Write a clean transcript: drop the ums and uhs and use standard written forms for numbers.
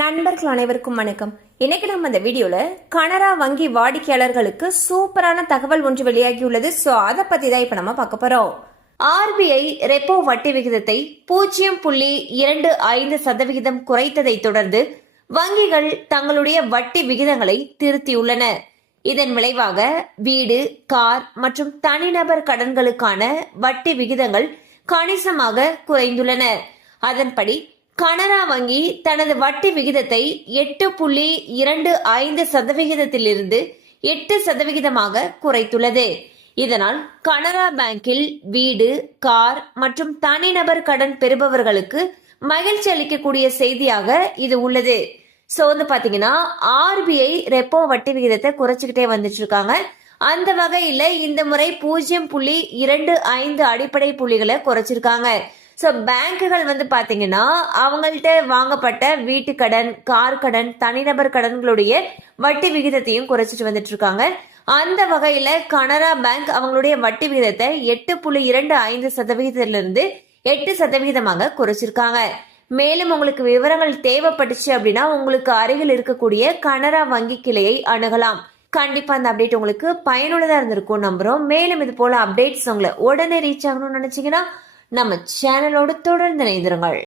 நண்பர்கள் அனைவருக்கும் வணக்கம். இன்னைக்கு நம்ம இந்த வீடியோல கனரா வங்கி வாடிக்கையாளர்களுக்கு சூப்பரான தகவல் ஒன்று வெளியாகியுள்ளது. ஸோ அதை பத்தி தான் இப்ப நம்ம பார்க்க போறோம். ஆர்பிஐ ரெப்போ வட்டி விகிதத்தை 0.25% குறைத்ததை தொடர்ந்து வங்கிகள் தங்களுடைய வட்டி விகிதங்களை திருத்தியுள்ளன. இதன் விளைவாக வீடு, கார் மற்றும் தனிநபர் கடன்களுக்கான வட்டி விகிதங்கள் கணிசமாக குறைந்துள்ளன. அதன்படி கனரா வங்கி தனது வட்டி விகிதத்தை 8.25%இலிருந்து 8% குறைத்துள்ளது. இதனால் கனரா பேங்கில் வீடு, கார் மற்றும் தனிநபர் கடன் பெறுபவர்களுக்கு மகிழ்ச்சி அளிக்கக்கூடிய செய்தியாக இது உள்ளது. சோ பாத்தீங்கன்னா ஆர்பிஐ ரெப்போ வட்டி விகிதத்தை குறைச்சுக்கிட்டே வந்துட்டு இருக்காங்க. அந்த வகையில இந்த முறை 0.25 அடிப்படை புள்ளிகளை குறைச்சிருக்காங்க. ஸோ பேங்குகள் பாத்தீங்கன்னா அவங்கள்ட்ட வாங்கப்பட்ட வீட்டு கடன், கார் கடன், தனிநபர் கடன்களுடைய வட்டி விகிதத்தையும் குறைச்சிட்டு வந்துட்டு இருக்காங்க. அந்த வகையில கனரா பேங்க் அவங்களுடைய வட்டி விகிதத்தை 8.25%இலிருந்து 8% குறைச்சிருக்காங்க. மேலும் உங்களுக்கு விவரங்கள் தேவைப்பட்டுச்சு அப்படின்னா உங்களுக்கு அருகில் இருக்கக்கூடிய கனரா வங்கி கிளையை அணுகலாம். கண்டிப்பா அந்த அப்டேட் உங்களுக்கு பயனுள்ளதா இருந்திருக்கும் நம்புறோம். மேலும் இது போல அப்டேட்ஸ் உங்களை உடனே ரீச் ஆகணும்னு நினைச்சீங்கன்னா நம்ம சேனலோடு தொடர்ந்து இணைந்திருங்கள்.